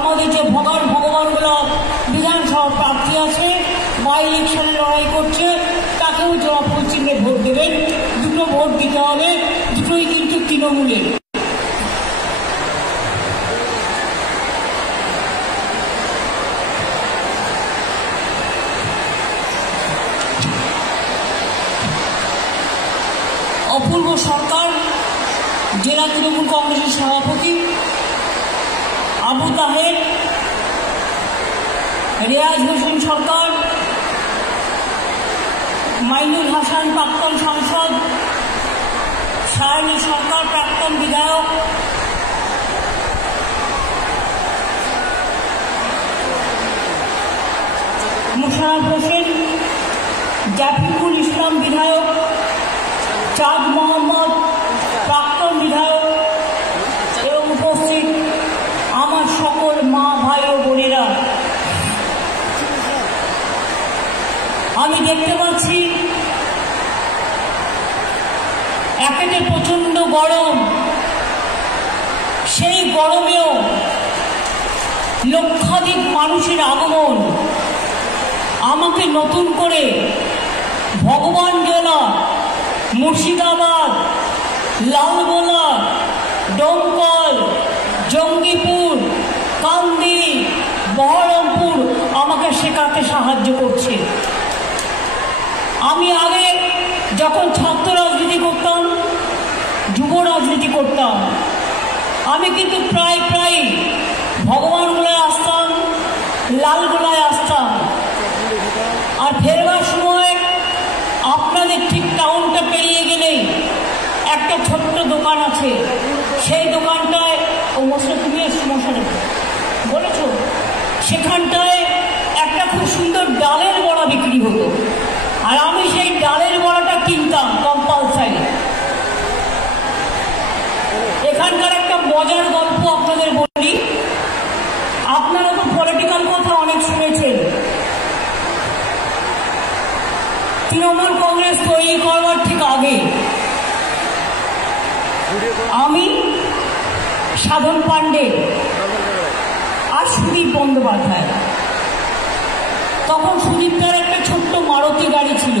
আমাদের যে ভগবানগুলো বিধানসভা প্রার্থী আছে বা ইলেকশনে লড়াই করছে তাকেও জবা ফুল চিহ্নে ভোট দেবেন। দুটো ভোট দিতে হবে, দুটোই কিন্তু তৃণমূলের। অপূর্ব সরকার জেলা তৃণমূল কংগ্রেসের সভাপতি, আবু তাহের, রেয়াজ হোসেন সরকার, মাইনুল হাসান প্রাক্তন সাংসদ, সায়নী সরকার প্রাক্তন বিধায়ক, মোশাররফ হোসেন, জাফিকুল ইসলাম বিধায়ক, চাঁদ মোহাম্মদ প্রাক্তন বিধায়ক এবং উপস্থিত আমার সকল মা ভাই ও বোনেরা, আমি দেখতে পাচ্ছি একেতে প্রচন্ড গরম, সেই গরমেও লক্ষাধিক মানুষের আগমন আমাকে নতুন করে ভগবান জেলা, মুর্শিদাবাদ, লালগোলা, ডোমকল, জঙ্গিপুর, কান্দি, বহরমপুর আমাকে শেখাতে সাহায্য করছে। আমি আগে যখন ছাত্র রাজনীতি করতাম, যুব রাজনীতি করতাম, আমি কিন্তু প্রায় ভগবানগোলায় আসতাম, লালগোলায় আসতাম, আর ফেরবার সময় আপনাদের ঠিক টাউনটা পেরিয়ে গেলেই একটা ছোট্ট দোকান আছে, সেই দোকানটায় ও মশলা তুমি মশলা বলেছ, সেখানটায় একটা খুব সুন্দর ডালের বড়া বিক্রি হতো, আর আমি সেই ডালের বড়াটা কিনতাম কম্পালসারি। এখানকার একটা মজার গল্প আপনাদের বলি, আপনারা তো পলিটিক্যাল কথা অনেক শুনেছেন। তৃণমূল কংগ্রেস তৈরি করবার ঠিক আগে আমি, সাধন পাণ্ডে আর সুদীপ বন্দ্যোপাধ্যায়, তখন সুদীপটার একটা ছোট্ট মারুতি গাড়ি ছিল,